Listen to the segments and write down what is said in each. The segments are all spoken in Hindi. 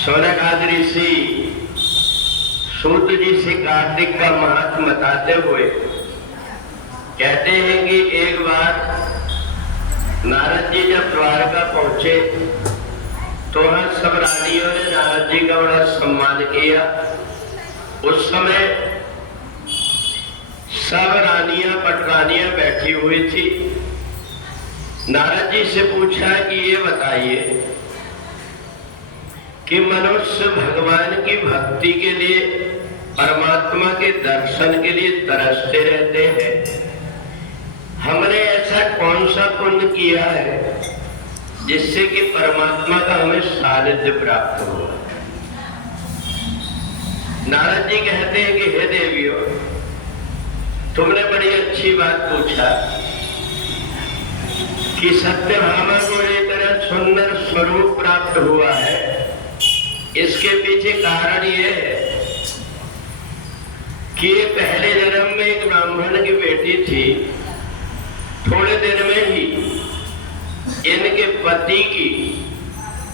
शौनकादि ऋषि सूत जी से कार्तिक का महत्व बताते हुए कहते हैं कि एक बार नारद जी जब द्वारका पहुंचे तो वहां सब रानियों ने नारद जी का बड़ा सम्मान किया। उस समय सब रानियां पटरानियां बैठी हुई थी। नारद जी से पूछा कि ये बताइए कि मनुष्य भगवान की भक्ति के लिए, परमात्मा के दर्शन के लिए तरसते रहते हैं। हमने ऐसा कौन सा पुण्य किया है जिससे कि परमात्मा का हमें सानिध्य प्राप्त हुआ। नारद जी कहते हैं कि हे देवियों, तुमने बड़ी अच्छी बात पूछा कि सत्यभामा को लेकर सुंदर स्वरूप प्राप्त हुआ है। इसके पीछे कारण ये है कि ये पहले जन्म में एक ब्राह्मण की बेटी थी। थोड़े दिन में ही इनके पति की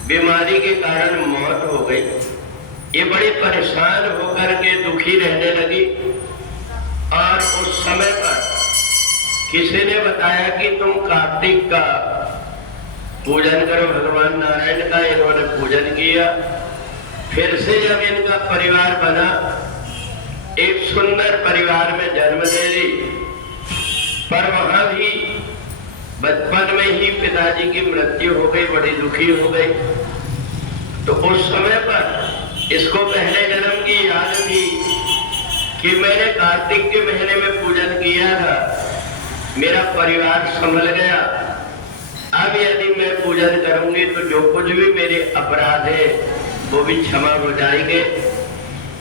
बीमारी के कारण मौत हो गई। ये बड़ी परेशान होकर के दुखी रहने लगी और उस समय पर किसी ने बताया कि तुम कार्तिक का पूजन करो। भगवान नारायण का इन्होंने पूजन किया। फिर से जब इनका परिवार बना, एक सुंदर परिवार में जन्म ले ली, पर वहां भी बचपन में ही पिताजी की मृत्यु हो गई, बड़ी दुखी हो गई। तो उस समय पर इसको पहले जन्म की याद थी कि मैंने कार्तिक के महीने में पूजन किया था, मेरा परिवार संभल गया। अब यदि मैं पूजन करूंगी तो जो कुछ भी मेरे अपराध है वो भी क्षमा हो जाएंगे।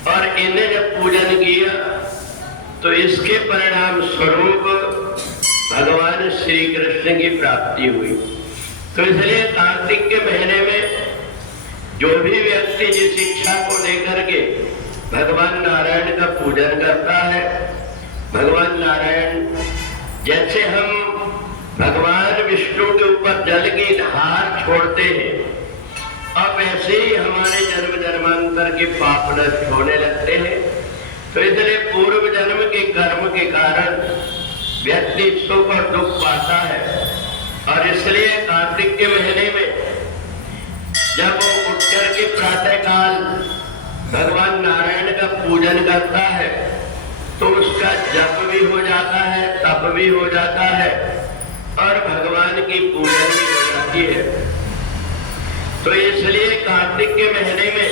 और इन्हें जब पूजन किया तो इसके परिणाम स्वरूप भगवान श्री कृष्ण की प्राप्ति हुई। तो इसलिए कार्तिक के महीने में जो भी व्यक्ति जिस इच्छा को लेकर के भगवान नारायण का पूजन करता है, भगवान नारायण, जैसे हम भगवान विष्णु के ऊपर जल की धार छोड़ते हैं, अब ऐसे ही हमारे जन्म जन्मांतर के पाप नष्ट होने लगते हैं। तो इसलिए पूर्व जन्म के कर्म के कारण व्यक्ति सुख और दुख पाता है। और इसलिए कार्तिक के महीने में जब वो उठ करके प्रातः काल भगवान नारायण का पूजन करता है तो उसका जप भी हो जाता है, तप भी हो जाता है और भगवान की पूजन भी हो जाती है। तो इसलिए कार्तिक के महीने में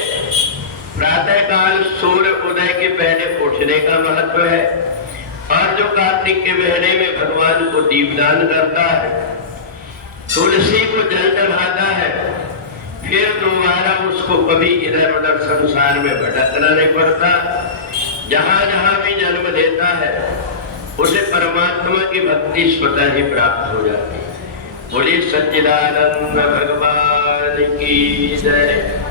प्रातः काल सूर्य उदय के पहले उठने का महत्व है। और जो कार्तिक के महीने में भगवान को दीपदान करता है, तुलसी को जल चढ़ाता है, फिर दोबारा उसको कभी इधर उधर संसार में भटकना नहीं पड़ता। जहां जहां भी जन्म लेता है उसे परमात्मा की भक्ति स्वतः ही प्राप्त हो जाती है। बोलिए सच्चिदानंद भगवान की जय।